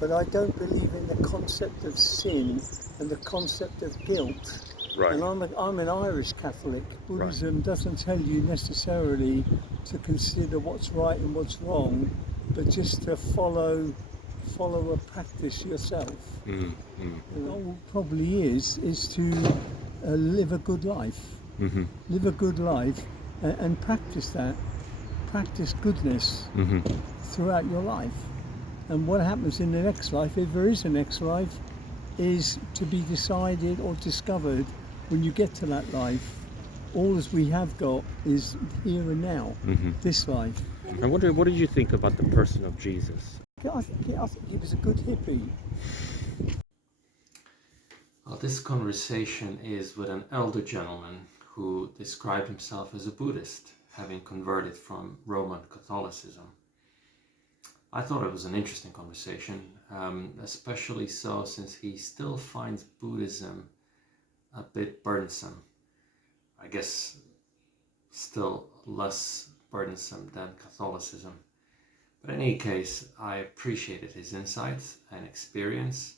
But I don't believe in the concept of sin and the concept of guilt. Right. And I'm an Irish Catholic. Buddhism Right. doesn't tell you necessarily to consider what's right and what's wrong, but just to follow a practice yourself. Mm. And all probably is to live a good life. Mm-hmm. Live a good life and practice that. Practice goodness throughout your life. And what happens in the next life, if there is a next life, is to be decided or discovered when you get to that life. All as we have got is here and now, this life. And what did you think about the person of Jesus? I think he was a good hippie. Well, this conversation is with an elder gentleman who described himself as a Buddhist, having converted from Roman Catholicism. I thought it was an interesting conversation, especially so since he still finds Buddhism a bit burdensome. I guess still less burdensome than Catholicism. But in any case, I appreciated his insights and experience,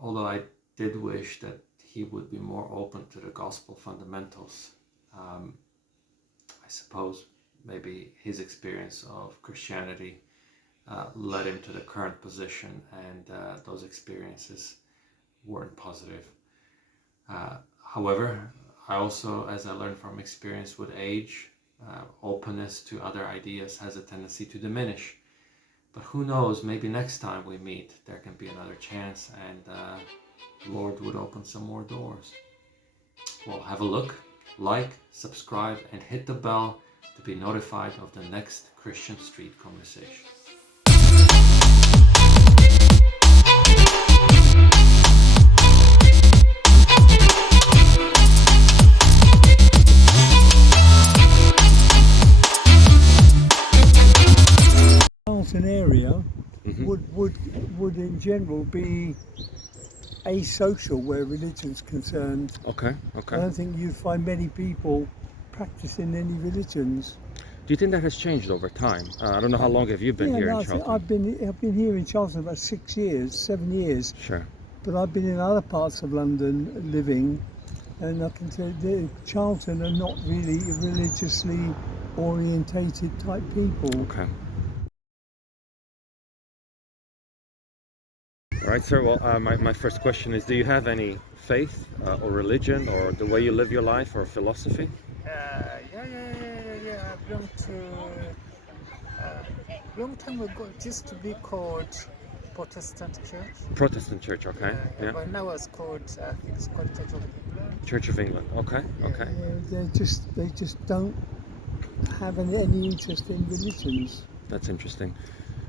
although I did wish that he would be more open to the gospel fundamentals. I suppose maybe his experience of Christianity led him to the current position, and those experiences weren't positive. However, I also, as I learned from experience with age, openness to other ideas has a tendency to diminish. But who knows, maybe next time we meet, there can be another chance, and Lord would open some more doors. Well, have a look, like, subscribe, and hit the bell to be notified of the next Christian Street Conversation. Charlton area would in general be asocial where religion's concerned. Okay. I don't think you'd find many people practicing any religions. Do you think that has changed over time? I don't know how long have you been here in Charlton? I've been here in Charlton about 7 years. Sure. But I've been in other parts of London living, and I can tell you, Charlton are not really religiously orientated type people. Okay. All right, sir. Well, my first question is, do you have any faith or religion or the way you live your life or philosophy? Yeah. I belong to long time ago. It used to be called Protestant Church. Protestant Church, okay. Yeah. But now it's called, I think it's called Church of England. Church of England, okay. Okay. They just don't have any interest in religions. That's interesting.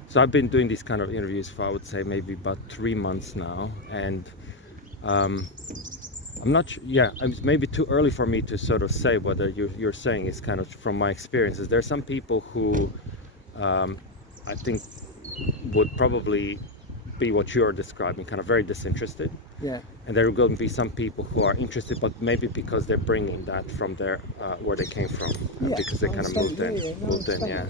So I've been doing these kind of interviews for, I would say, maybe about 3 months now, and I'm not sure, it's maybe too early for me to sort of say whether you're saying is kind of from my experiences. There are some people who I think would probably be what you're describing, kind of very disinterested. Yeah. And there are going to be some people who are interested, but maybe because they're bringing that from their where they came from, because they kind of moved in. Yeah.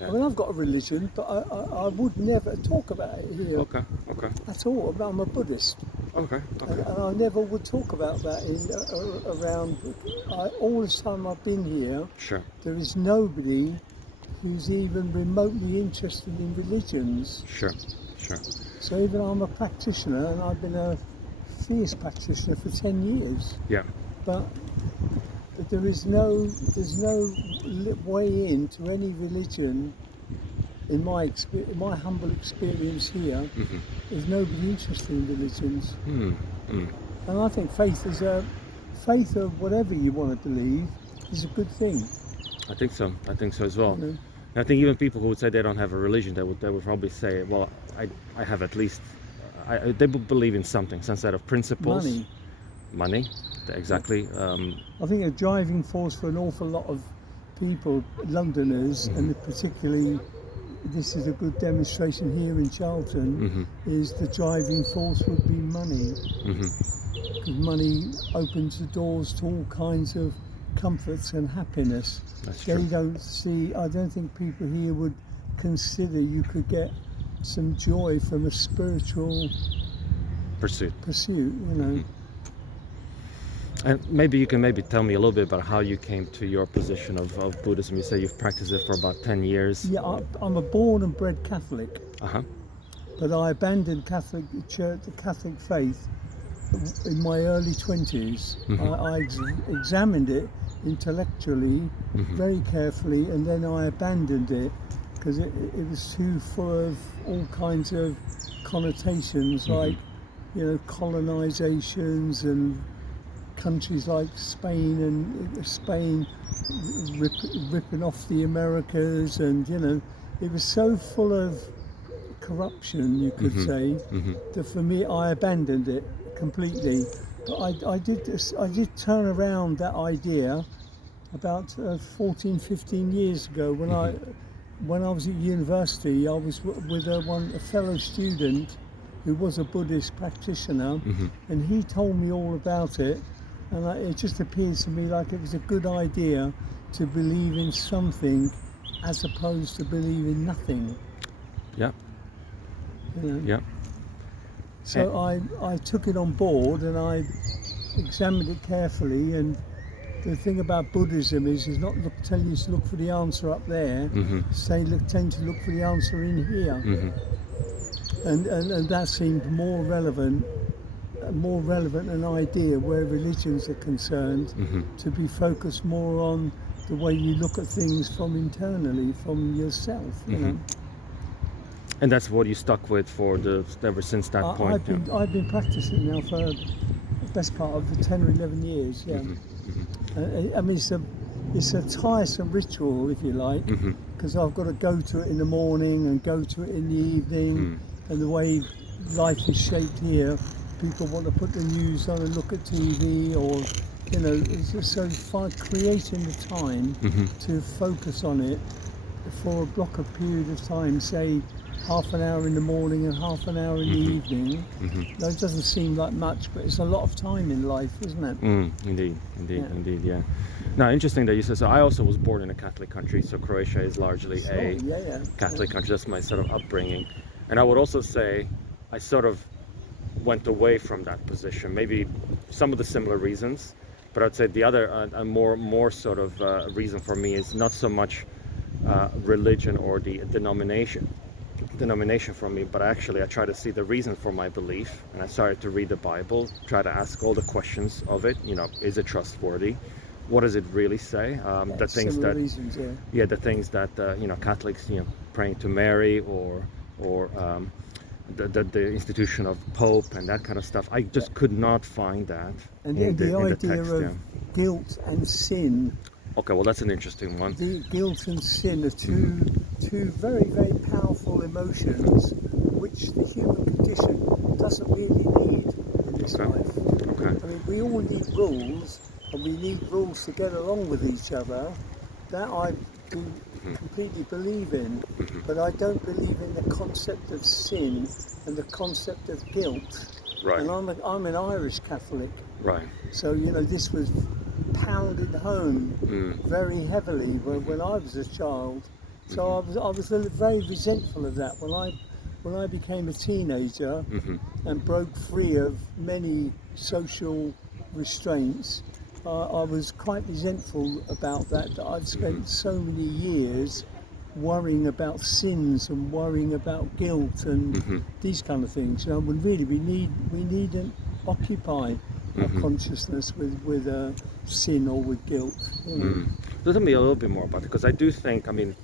I mean, I've got a religion, but I would never talk about it here. Okay. At all. I'm a Buddhist. Okay. And I never would talk about that around. All the time I've been here, Sure. there is nobody who's even remotely interested in religions. Sure. So even I'm a practitioner, and I've been a theist practitioner for 10 years. Yeah. But there's no way into any religion. In my humble experience here, there's nobody interested in religions. And I think faith of whatever you want to believe is a good thing. I think so as well. You know? I think even people who would say they don't have a religion, they would probably say, well, I have at least, they would believe in some set of principles. Money, exactly. I think a driving force for an awful lot of people, Londoners, and particularly, this is a good demonstration here in Charlton, is the driving force would be money. Because money opens the doors to all kinds of comforts and happiness. That's true. I don't think people here would consider you could get some joy from a spiritual Pursuit. you know. And maybe you can tell me a little bit about how you came to your position of Buddhism. You say you've practiced it for about 10 years. Yeah, I'm a born and bred Catholic, Uh-huh. but I abandoned the Catholic faith in my early 20s. I examined it intellectually, very carefully, and then I abandoned it because it was too full of all kinds of connotations, like, you know, colonizations and countries like Spain ripping off the Americas, and you know, it was so full of corruption, you could say, that for me I abandoned it completely. But I did turn around that idea about 14, 15 years ago when I was at university. I was with a fellow student who was a Buddhist practitioner, and he told me all about it. And it just appeared to me like it was a good idea to believe in something as opposed to believe in nothing. Yeah. You know? Yeah. So I took it on board and I examined it carefully. And the thing about Buddhism is not telling you to look for the answer up there. Tend to look for the answer in here. And that seemed more relevant an idea where religions are concerned, to be focused more on the way you look at things from internally, from yourself, you know. And that's what you stuck with ever since that point. I've been practicing now for the best part of the 10 or 11 years, yeah. I mean, it's a tiresome ritual, if you like, because I've got to go to it in the morning and go to it in the evening, and the way life is shaped here, people want to put the news on and look at TV, or, you know, it's just so far creating the time to focus on it for a block of period of time, say half an hour in the morning and half an hour in the evening. That doesn't seem like much, but it's a lot of time in life, isn't it? Indeed, yeah. Now, interesting that you said, so I also was born in a Catholic country, so Croatia is largely a Catholic country. That's my sort of upbringing. And I would also say I sort of went away from that position, maybe some of the similar reasons, but I'd say the other, a more sort of reason for me is not so much religion or the denomination for me, but actually I try to see the reason for my belief, and I started to read the Bible, try to ask all the questions of it. You know, is it trustworthy? What does it really say? The things that reasons, the things that you know, Catholics, you know, praying to Mary or the institution of Pope and that kind of stuff. I just could not find that and in the the idea text. of guilt and sin. Okay, well, that's an interesting one. The guilt and sin are two very, very powerful emotions which the human condition doesn't really need in this life. Okay. I mean, we all need rules, and we need rules to get along with each other. That I do completely believe in, but I don't believe in the concept of sin and the concept of guilt. Right. And I'm an Irish Catholic. Right. So, you know, this was pounded home very heavily when I was a child. So I was very resentful of that. When I became a teenager and broke free of many social restraints, I was quite resentful about that I'd spent so many years worrying about sins and worrying about guilt and these kind of things. You know, when really we need to occupy our consciousness with sin or with guilt. You know. Tell me a little bit more about it, because I do think, I mean,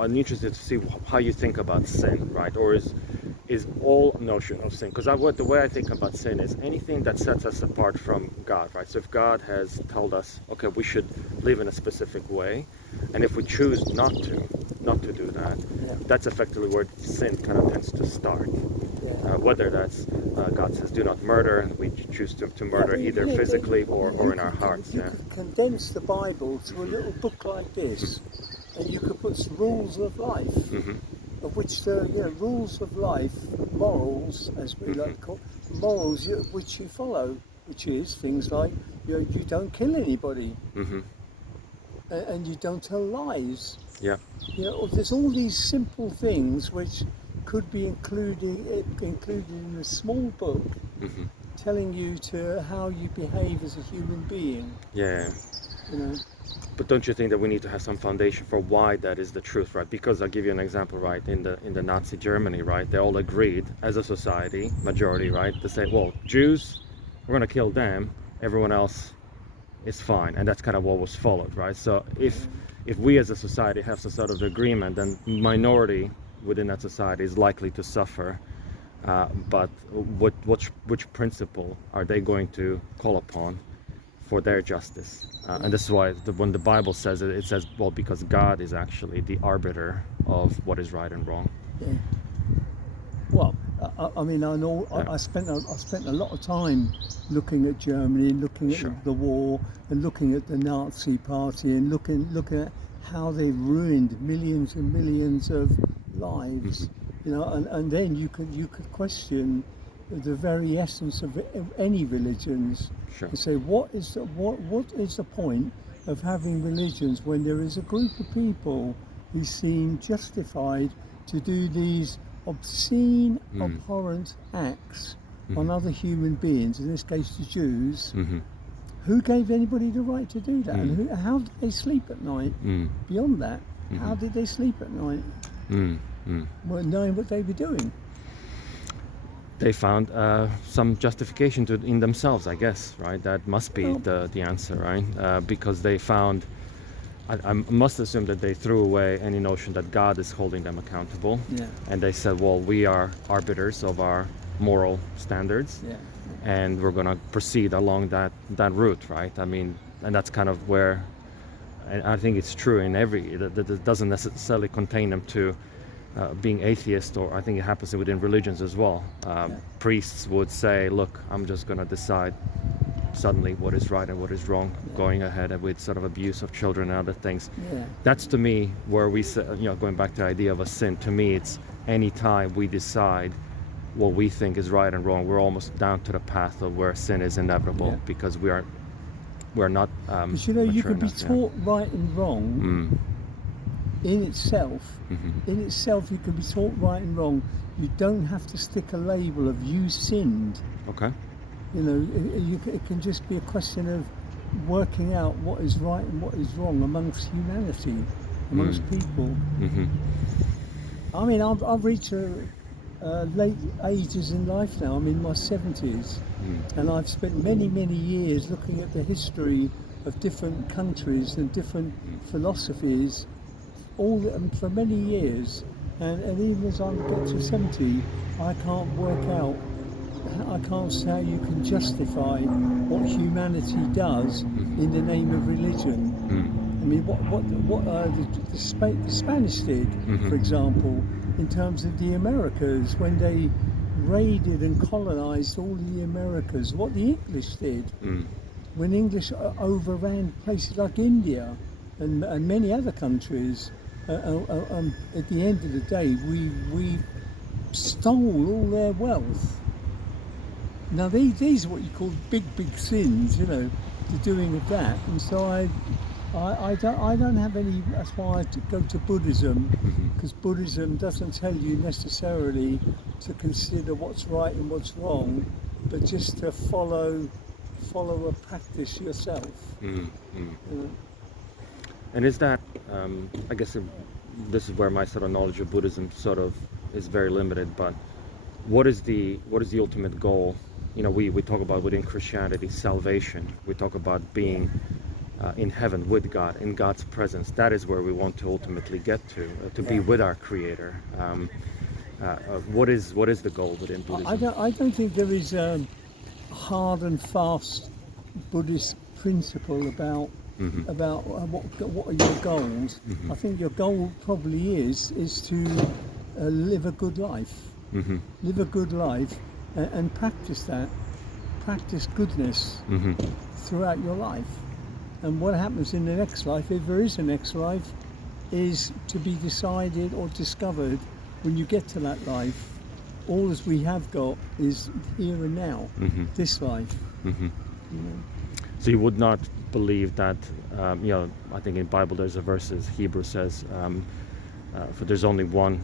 I'm interested to see how you think about sin, right? Or is all notion of sin, because the way I think about sin is anything that sets us apart from God, right? So if God has told us, okay, we should live in a specific way, and if we choose not to do that, that's effectively where sin kind of tends to start. Whether that's God says do not murder, and we choose to murder either physically or in our hearts. You could condense the Bible to a little book like this, and you could put some rules of life, of which the rules of life, morals, as we like to call morals, which you follow, which is things like you don't kill anybody, and you don't tell lies. Yeah. You know, there's all these simple things which could be included in a small book Hmm. telling you to how you behave as a human being. Yeah. You know. But don't you think that we need to have some foundation for why that is the truth, right? Because I'll give you an example, right? In the Nazi Germany, right? They all agreed as a society, majority, right? To say, well, Jews, we're gonna kill them. Everyone else is fine, and that's kind of what was followed, right? So if we as a society have some sort of agreement, then minority within that society is likely to suffer. But which principle are they going to call upon for their justice? And this is why when the Bible says it, it says, well, because God is actually the arbiter of what is right and wrong. Yeah. Well, I mean, I know Yeah. I spent a lot of time looking at Germany, looking at Sure. the war, and looking at the Nazi Party, and looking at how they ruined millions and millions of lives. You know, and then you could question the very essence of any religions. Sure. And say, what is the point of having religions when there is a group of people who seem justified to do these obscene, abhorrent acts on other human beings, in this case the Jews? Who gave anybody the right to do that? And how did they sleep at night? Beyond that, how did they sleep at night? Well, knowing what they were doing. They found some justification in themselves, I guess, right? That must be the answer, right? Because they found, I must assume that they threw away any notion that God is holding them accountable. Yeah. And they said, well, we are arbiters of our moral standards, Yeah. and we're going to proceed along that route, right? I mean, and that's kind of where, and I think it's true in that doesn't necessarily contain them to being atheist, or I think it happens within religions as well. Priests would say, look, I'm just going to decide suddenly what is right and what is wrong, going ahead with sort of abuse of children and other things. Yeah. That's to me where we say, going back to the idea of a sin, to me it's any time we decide what we think is right and wrong, we're almost down to the path of where sin is inevitable, because we're not But you know, you can be taught right and wrong in itself. In itself, you can be taught right and wrong. You don't have to stick a label of you sinned. Okay. You know, it can just be a question of working out what is right and what is wrong amongst humanity, amongst people. I mean, I've reached late ages in life now. I'm in my 70s, and I've spent many years looking at the history of different countries and different philosophies, for many years. And even as I get to 70, I can't work out. I can't see how you can justify what humanity does in the name of religion. I mean, what the Spanish did, for example, in terms of the Americas, when they raided and colonized all the Americas, what the English did, when English overran places like India and many other countries, at the end of the day, we stole all their wealth. Now these are what you call big sins, you know, the doing of that. And so I don't have any. That's why I go to Buddhism, because Buddhism doesn't tell you necessarily to consider what's right and what's wrong, but just to follow a practice yourself. You know? And is that, I guess this is where my sort of knowledge of Buddhism sort of is very limited, but what is the ultimate goal? You know, we talk about within Christianity salvation. We talk about being in heaven with God, in God's presence. That is where we want to ultimately get to be with our Creator. What is the goal within Buddhism? I don't think there is a hard and fast Buddhist principle about what are your goals. I think your goal probably is to live a good life. Live a good life and practice that. Practice goodness throughout your life. And what happens in the next life, if there is a next life, is to be decided or discovered when you get to that life. All as we have got is here and now, this life. You know? So you would not believe that, I think in the Bible there's a verse, Hebrew says, for there's only one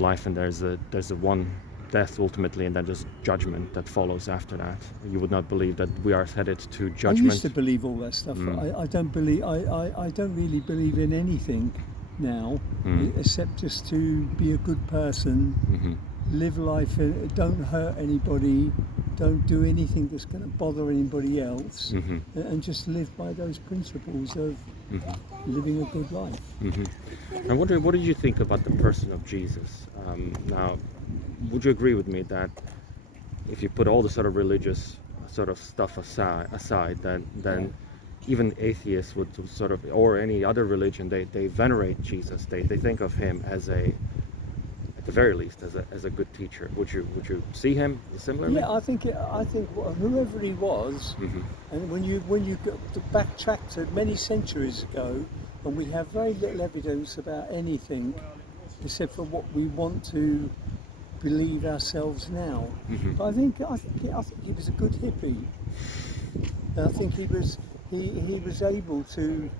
life, and there's a one death ultimately, and then there's judgment that follows after that. You would not believe that we are headed to judgment. I used to believe all that stuff. I don't believe. I don't really believe in anything now, except just to be a good person, live life, don't hurt anybody, don't do anything that's going to bother anybody else, and just live by those principles of living a good life. I'm wondering, what did you think about the person of Jesus? Now, would you agree with me that if you put all the sort of religious sort of stuff aside, then even atheists would sort of, or any other religion, they venerate Jesus. They think of him as at the very least, as a good teacher. Would you see him similarly? Yeah, I think whoever he was, and when you go to backtrack to many centuries ago, and we have very little evidence about anything except for what we want to believe ourselves now. But I think he was a good hippie. And I think he was able to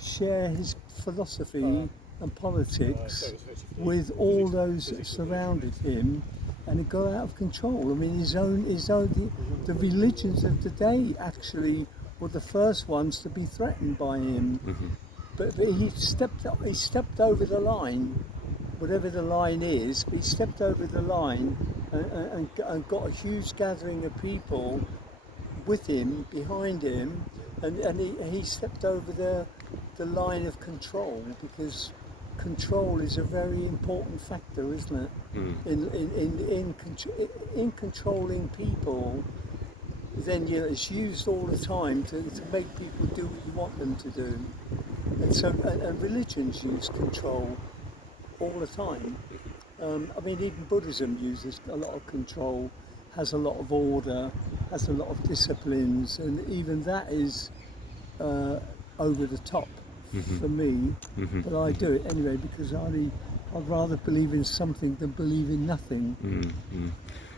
share his philosophy and politics with all those that surrounded him, and it got out of control. I mean, the religions of today actually were the first ones to be threatened by him. But he stepped over the line, whatever the line is. He stepped over the line and got a huge gathering of people with him, behind him, and he stepped over the line of control, because control is a very important factor, isn't it? In controlling people, then it's used all the time to make people do what you want them to do. And so and religions use control all the time. I mean, even Buddhism uses a lot of control, has a lot of order, has a lot of disciplines, and even that is over the top for me. But I do it anyway, because I'd rather believe in something than believe in nothing.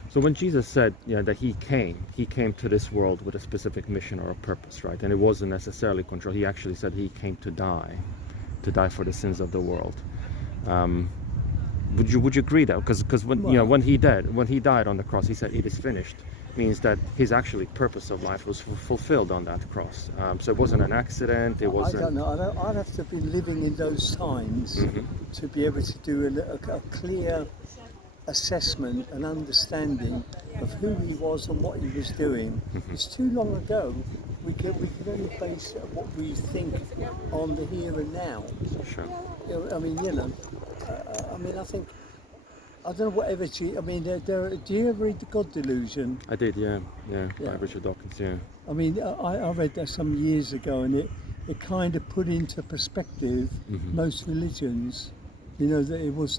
So when Jesus said, that he came to this world with a specific mission or a purpose, right? And it wasn't necessarily control. He actually said he came to die for the sins of the world. Would you agree that? Because when he died on the cross, he said it is finished. Means that his actually purpose of life was fulfilled on that cross. So it wasn't an accident. It wasn't. I don't know. I'd have to be living in those times to be able to do a clear assessment and understanding of who he was and what he was doing. It's too long ago. We can only base what we think on the here and now. Sure. I mean, I think. I don't know whatever. I mean, do you ever read The God Delusion? I did, yeah, by Richard Dawkins, yeah. I mean, I read that some years ago, and it kind of put into perspective most religions. That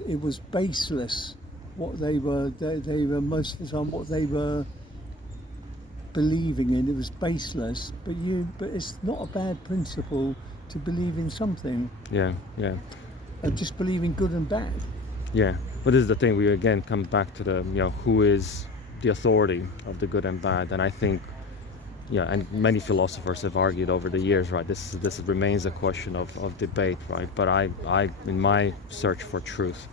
it was baseless what they were. They were most of the time what they were believing in. It was baseless, but it's not a bad principle to believe in something. Yeah. And just believe in good and bad. Yeah, but this is the thing. We again come back to the who is the authority of the good and bad, and I think and many philosophers have argued over the years, right? This remains a question of debate, right? But I in my search for truth,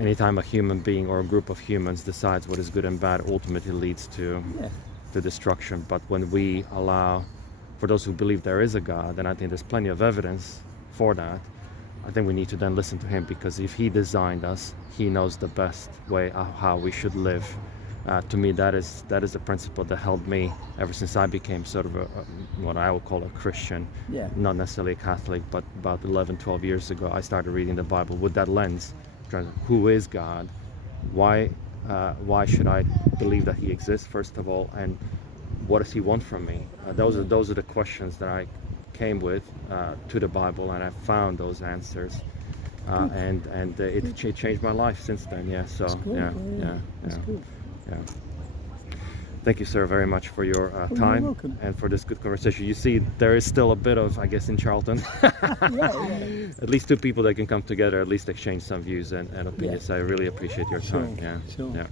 anytime a human being or a group of humans decides what is good and bad, ultimately leads to destruction. But when we allow, for those who believe there is a God, and I think there's plenty of evidence for that, I think we need to then listen to him, because if he designed us, he knows the best way of how we should live. To me, that is a principle that helped me ever since I became sort of what I would call a Christian, not necessarily a Catholic, but about 11, 12 years ago, I started reading the Bible with that lens. Who is God? Why should I believe that he exists, first of all, and what does he want from me? Those are the questions that I came with to the Bible, and I found those answers, and it changed my life since then. That's cool. Thank you, sir, very much for your time. You're welcome. And for this good conversation. You see, there is still a bit of, I guess, in Charlton, at least two people that can come together, at least exchange some views and opinions. I really appreciate your time. Sure. Yeah.